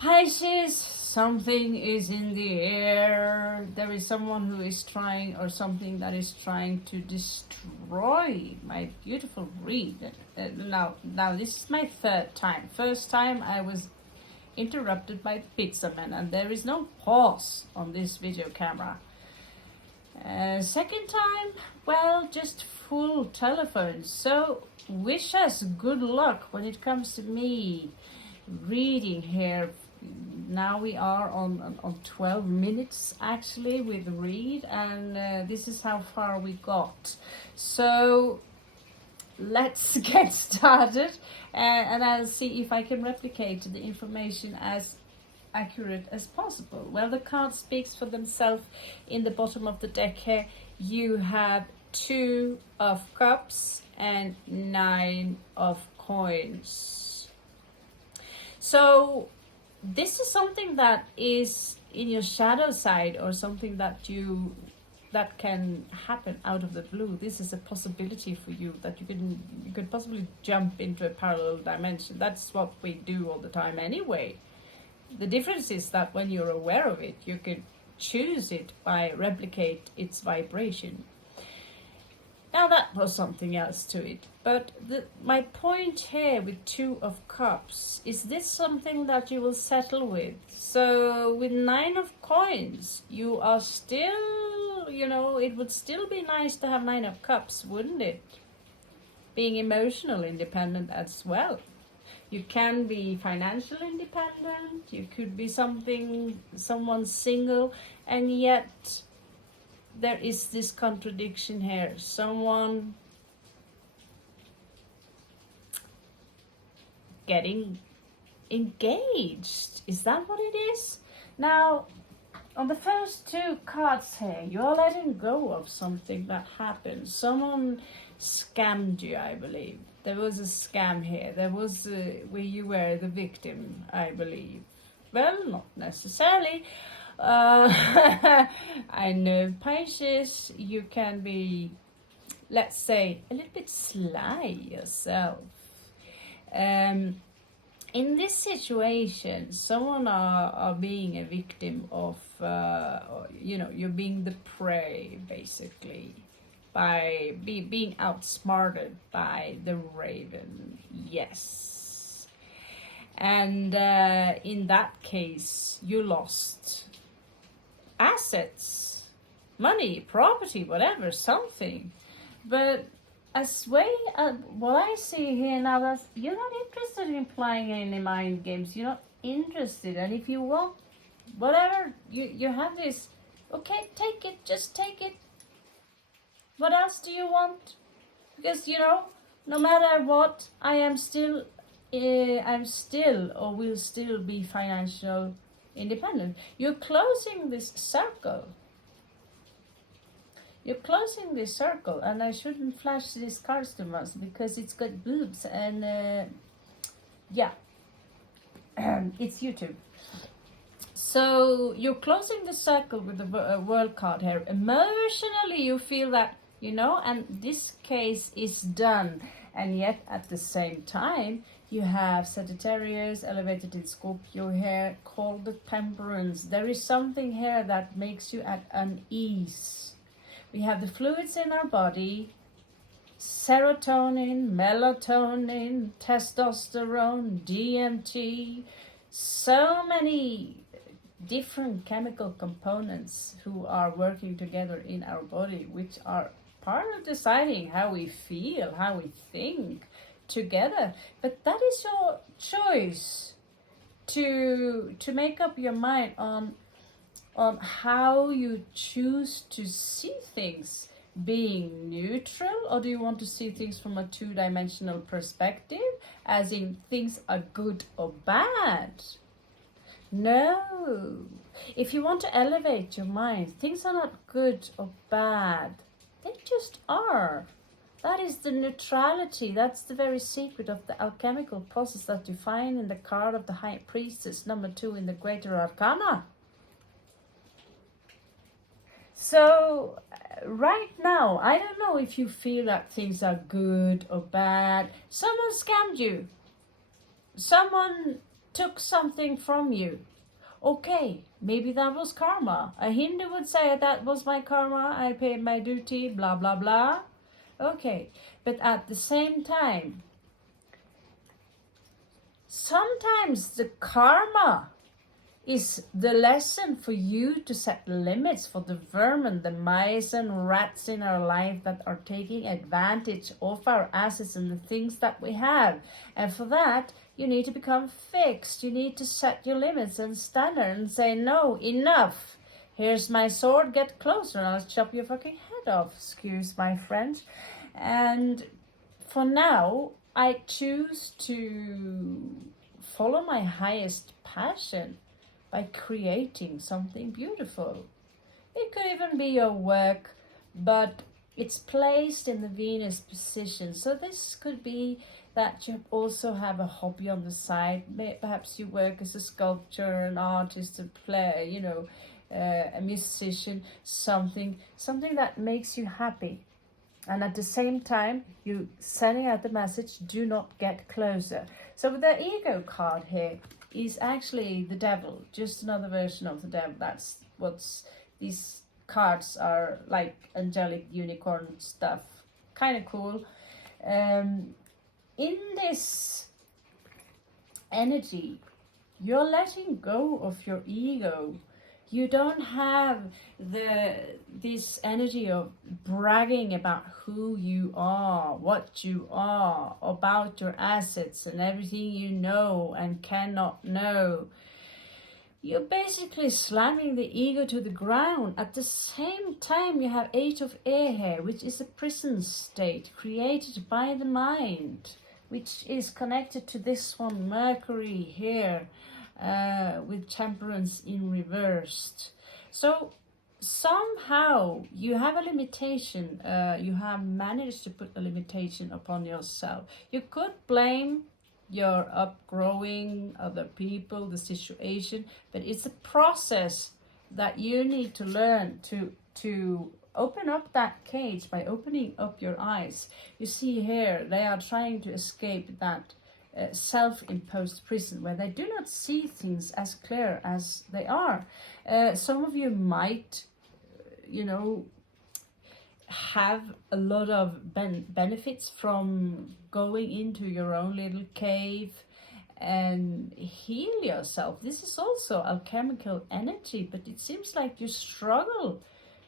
Pisces, something is in the air. There is someone who is trying, or something that is trying to destroy my beautiful read. Now this is my third time. First time I was interrupted by the pizza man, and there is no pause on this video camera. Second time, well, just full telephone. So wish us good luck when it comes to me reading here. Now we are on 12 minutes actually with read, and this is how far we got. So let's get started, and I'll see if I can replicate the information as accurate as possible. Well, the card speaks for themselves. In the bottom of the deck here you have 2 of cups and 9 of coins. So this is something that is in your shadow side, or something that can happen out of the blue. This is a possibility for you, that you could possibly jump into a parallel dimension. That's what we do all the time anyway. The difference is that when you're aware of it, you can choose it by replicate its vibration. Now that was something else to it. But my point here with 2 of cups, is this something that you will settle with? So with 9 of coins, you are still, it would still be nice to have 9 of cups, wouldn't it? Being emotional independent as well. You can be financially independent, you could be someone single, and yet there is this contradiction here. Someone getting engaged. Is that what it is? Now, on the first 2 cards here, you're letting go of something that happened. Someone scammed you, I believe. There was a scam here. There was where you were the victim, I believe. Well, not necessarily. I know, Pisces, you can be, let's say, a little bit sly yourself. In this situation, someone are being a victim of, you're being the prey, basically, by being outsmarted by the raven. Yes. And in that case, you lost assets, money, property, whatever, something. But as what I see here now, that you're not interested in playing any mind games. You're not interested, and if you want whatever you have this, okay, take it, just take it. What else do you want? Because no matter what, I'm still or will still be financial independent. You're closing this circle. You're closing this circle, and I shouldn't flash these cards too much because it's got boobs, and it's YouTube. So you're closing the circle with the world card here. Emotionally, you feel that, and this case is done. And yet at the same time, you have Sagittarius elevated in Scorpio here, called the Temperance. There is something here that makes you at unease. We have the fluids in our body: serotonin, melatonin, testosterone, DMT, so many different chemical components who are working together in our body, which are part of deciding how we feel, how we think together. But that is your choice to make up your mind on how you choose to see things. Being neutral, or do you want to see things from a 2-dimensional perspective, as in things are good or bad? No. If you want to elevate your mind, things are not good or bad. They just are. That is the neutrality. That's the very secret of the alchemical process that you find in the card of the High Priestess, number 2 in the Greater Arcana. So right now, I don't know if you feel that things are good or bad. Someone scammed you. Someone took something from you. Okay, maybe that was karma. A Hindu would say that was my karma, I paid my duty, blah, blah, blah. Okay, but at the same time, sometimes the karma is the lesson for you to set limits for the vermin, the mice and rats in our life that are taking advantage of our assets and the things that we have. And for that, you need to become fixed. You need to set your limits and standard and say, no, enough. Here's my sword, get closer and I'll chop your fucking head off. Excuse my French. And for now, I choose to follow my highest passion by creating something beautiful. It could even be your work, but it's placed in the Venus position. So this could be that you also have a hobby on the side. Perhaps you work as a sculptor, an artist, a player, a musician, something that makes you happy. And at the same time, you sending out the message, do not get closer. So with the ego card here is actually the devil, just another version of the devil. That's what these cards are, like angelic unicorn stuff. Kind of cool. In this energy, you're letting go of your ego. You don't have this energy of bragging about who you are, what you are, about your assets and everything you know and cannot know. You're basically slamming the ego to the ground. At the same time, you have 8 of Air here, which is a prison state created by the mind, which is connected to this one, Mercury here. With temperance in reversed. So somehow you have a limitation. You have managed to put a limitation upon yourself. You could blame your upgrowing, other people, the situation, but it's a process that you need to learn to open up that cage by opening up your eyes. You see here, they are trying to escape that self-imposed prison where they do not see things as clear as they are. Some of you might, have a lot of benefits from going into your own little cave and heal yourself. This is also alchemical energy, but it seems like you struggle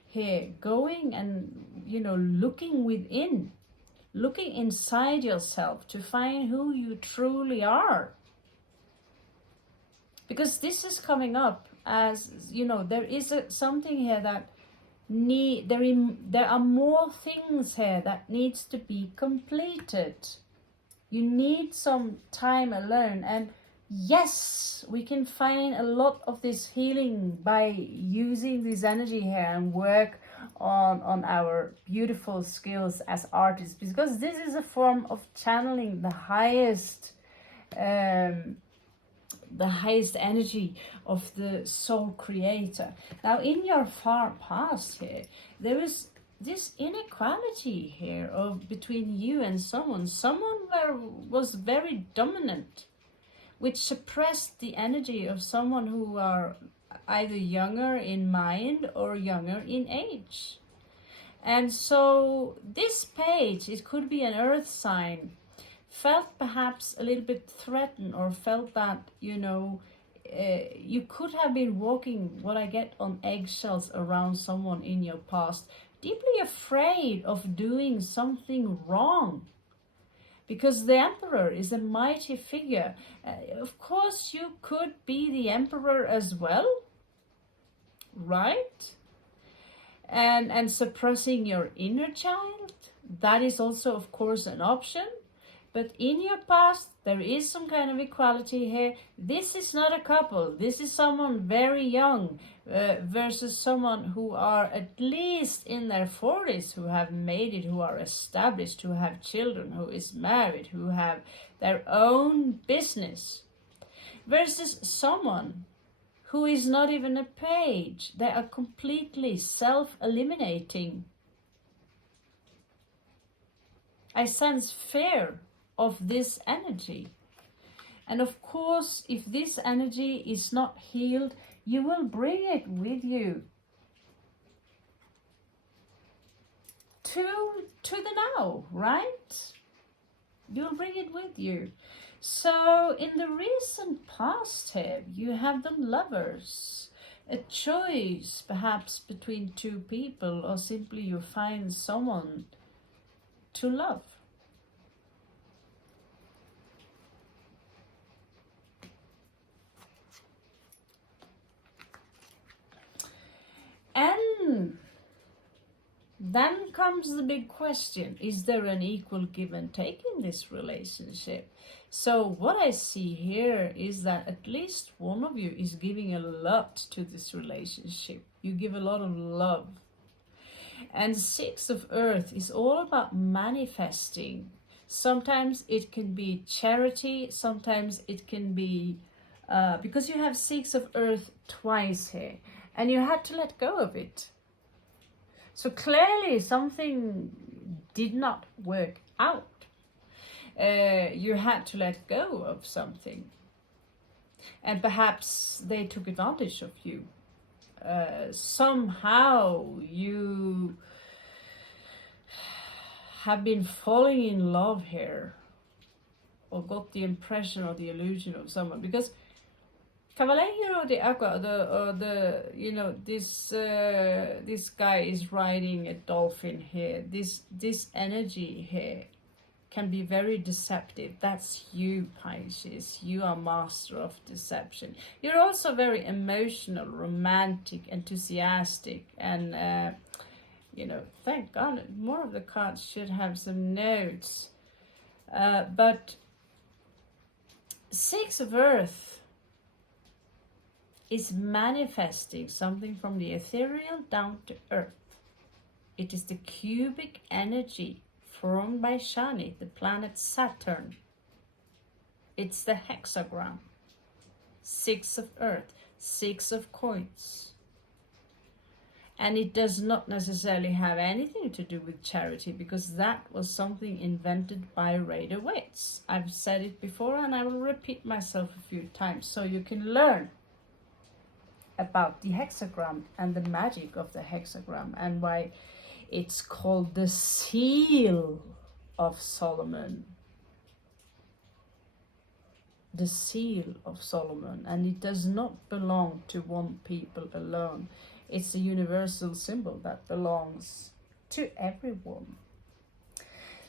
here going and, looking within. Looking inside yourself to find who you truly are. Because this is coming up as, there is something here that there are more things here that needs to be completed. You need some time alone. And yes, we can find a lot of this healing by using this energy here and work on our beautiful skills as artists, because this is a form of channeling the highest energy of the soul creator. Now in your far past here, there is this inequality here between you and someone was very dominant, which suppressed the energy of someone who are either younger in mind or younger in age. And so this page, it could be an earth sign, felt perhaps a little bit threatened, or felt that, you could have been walking, what I get, on eggshells around someone in your past, deeply afraid of doing something wrong. Because the emperor is a mighty figure. Of course, you could be the emperor as well, right? And suppressing your inner child, that is also, of course, an option. But in your past, there is some kind of equality here. This is not a couple. This is someone very young versus someone who are at least in their 40s, who have made it, who are established, who have children, who is married, who have their own business. Versus someone who is not even a page. They are completely self-eliminating. I sense fear of this energy. And of course, if this energy is not healed, you will bring it with you to the now, right? You'll bring it with you. So in the recent past here, you have the Lovers. A choice perhaps between two people, or simply you find someone to love. And then comes the big question, is there an equal give and take in this relationship? So what I see here is that at least one of you is giving a lot to this relationship. You give a lot of love. And Six of Earth is all about manifesting. Sometimes it can be charity, sometimes it can be, because you have Six of Earth twice here, and you had to let go of it. So clearly something did not work out. You had to let go of something. And perhaps they took advantage of you. Somehow you have been falling in love here, or got the impression or the illusion of someone, because Cavalier de Aqua, this guy is riding a dolphin here. This energy here can be very deceptive. That's you, Pisces. You are master of deception. You're also very emotional, romantic, enthusiastic, and thank God, more of the cards should have some notes. But Six of Earth is manifesting something from the ethereal down to earth. It is the cubic energy formed by Shani, the planet Saturn. It's the hexagram. Six of Earth, Six of Coins. And it does not necessarily have anything to do with charity, because that was something invented by Rider-Waite. I've said it before and I will repeat myself a few times so you can learn about the hexagram and the magic of the hexagram, and why it's called the Seal of Solomon. The Seal of Solomon, and it does not belong to one people alone. It's a universal symbol that belongs to everyone.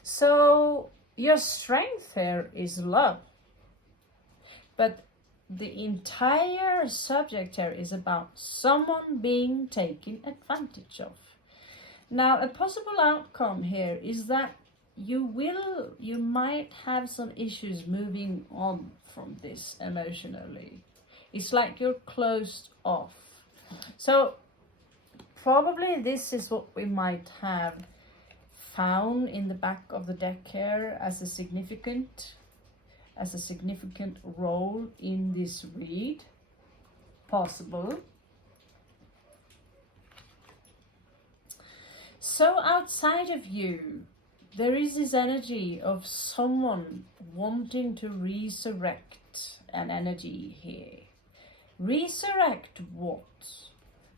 So your strength here is love, but the entire subject here is about someone being taken advantage of. Now, a possible outcome here is that you might have some issues moving on from this emotionally. It's like you're closed off. So probably this is what we might have found in the back of the deck here as a significant role in this read. Possible. So outside of you, there is this energy of someone wanting to resurrect an energy here. Resurrect what?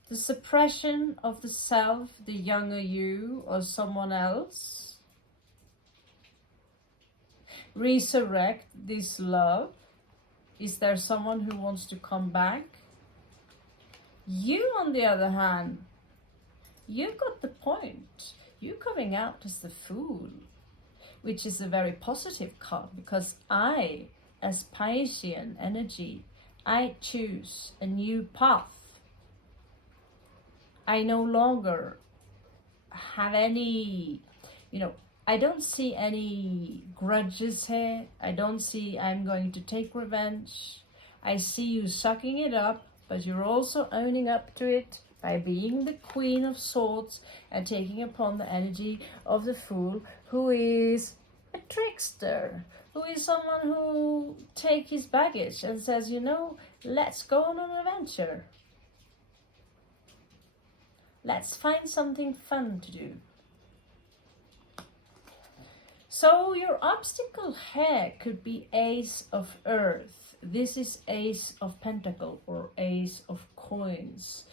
The suppression of the self, the younger you, or someone else? Resurrect this love? Is there someone who wants to come back? You, on the other hand, you got the point. You coming out as the Fool, which is a very positive card, because I, as Piscean energy, I choose a new path. I no longer have any, I don't see any grudges here. I don't see I'm going to take revenge. I see you sucking it up, but you're also owning up to it by being the Queen of Swords and taking upon the energy of the Fool, who is a trickster, who is someone who takes his baggage and says, let's go on an adventure. Let's find something fun to do. So your obstacle here could be Ace of Earth. This is Ace of Pentacle or Ace of Coins.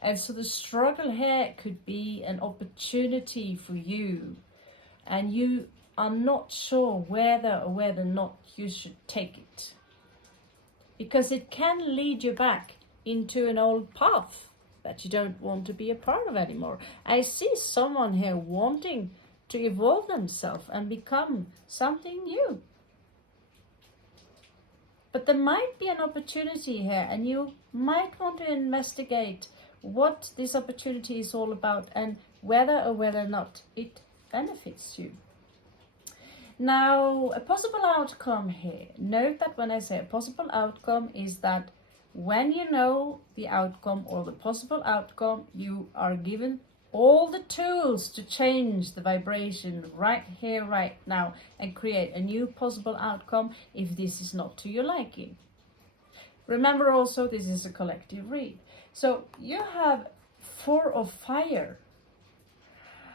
And so the struggle here could be an opportunity for you. And you are not sure whether or whether not you should take it. Because it can lead you back into an old path that you don't want to be a part of anymore. I see someone here wanting to evolve themselves and become something new. But there might be an opportunity here, and you might want to investigate what this opportunity is all about and whether or not it benefits you. Now, a possible outcome here. Note that when I say a possible outcome is that when you know the outcome or the possible outcome, you are given all the tools to change the vibration right here, right now, and create a new possible outcome if this is not to your liking. Remember also, this is a collective read. So you have 4 of Fire,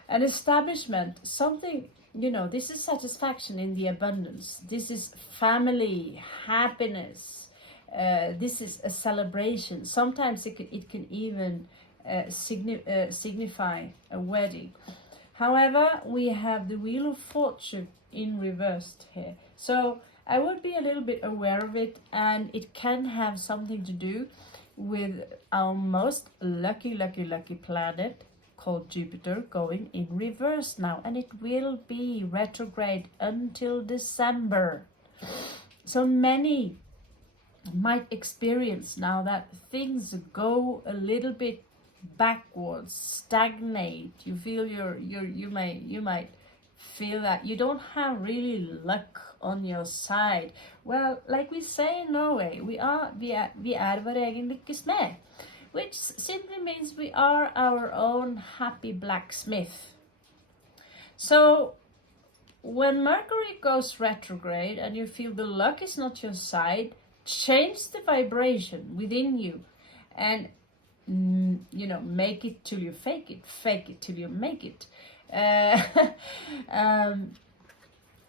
an establishment, something, you know, this is satisfaction in the abundance. This is family, happiness. This is a celebration. Sometimes it can even signify a wedding. However, we have the Wheel of Fortune in reversed here. So I would be a little bit aware of it, and it can have something to do with our most lucky planet called Jupiter going in reverse now, and it will be retrograde until December. So many might experience now that things go a little bit backwards, stagnate. You feel you might feel that you don't have really luck on your side. Well, like we say in Norway, vi er vår egen lykkes med, which simply means we are our own happy blacksmith. So when Mercury goes retrograde and you feel the luck is not your side, change the vibration within you and make it till you fake it till you make it.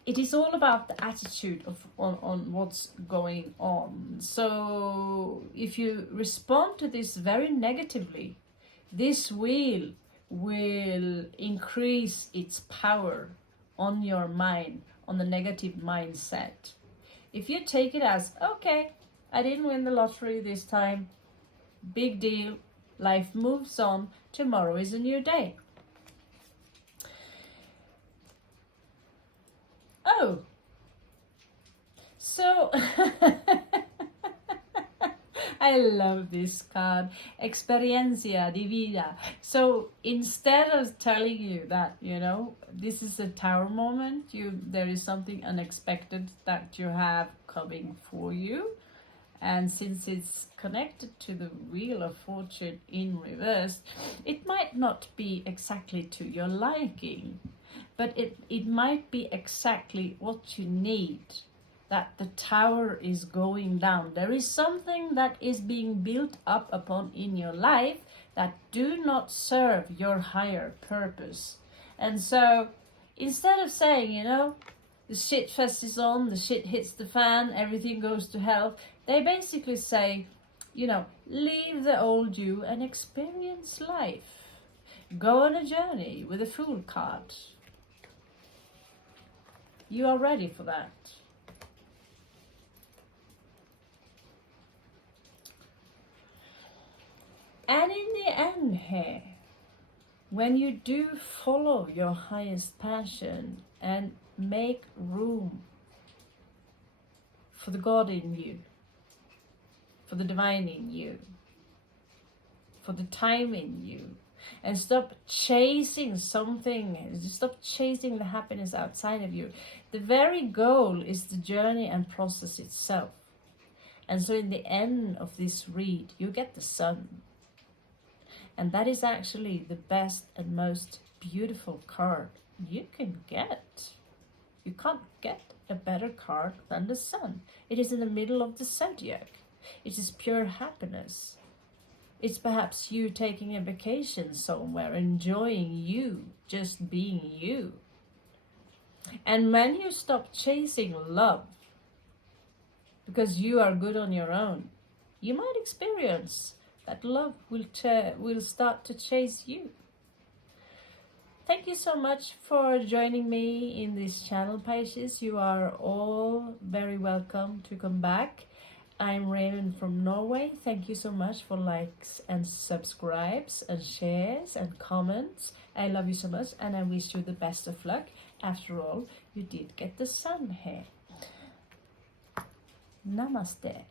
It is all about the attitude on what's going on. So if you respond to this very negatively, this wheel will increase its power on your mind, on the negative mindset. If you take it as, okay, I didn't win the lottery this time, big deal, life moves on, tomorrow is a new day. Oh, so I love this card, Experiencia de Vida. So instead of telling you that, this is a tower moment, there is something unexpected that you have coming for you. And since it's connected to the Wheel of Fortune in reverse, it might not be exactly to your liking, but it might be exactly what you need. That the tower is going down. There is something that is being built up upon in your life that do not serve your higher purpose. And so instead of saying, the shit fest is on, the shit hits the fan, everything goes to hell, they basically say, leave the old you and experience life. Go on a journey with a Fool card. You are ready for that. And in the end here, when you do follow your highest passion and make room for the God in you, for the divine in you, for the time in you, and stop chasing something, stop chasing the happiness outside of you. The very goal is the journey and process itself. And so in the end of this read, you get the sun. And that is actually the best and most beautiful card you can get. You can't get a better card than the sun. It is in the middle of the zodiac. It is pure happiness. It's perhaps you taking a vacation somewhere, enjoying you, just being you. And when you stop chasing love because you are good on your own, you might experience that love will start to chase you. Thank you so much for joining me in this channel, Pisces. You are all very welcome to come back. I'm Raven from Norway. Thank you so much for likes and subscribes and shares and comments. I love you so much and I wish you the best of luck. After all, you did get the sun here. Namaste.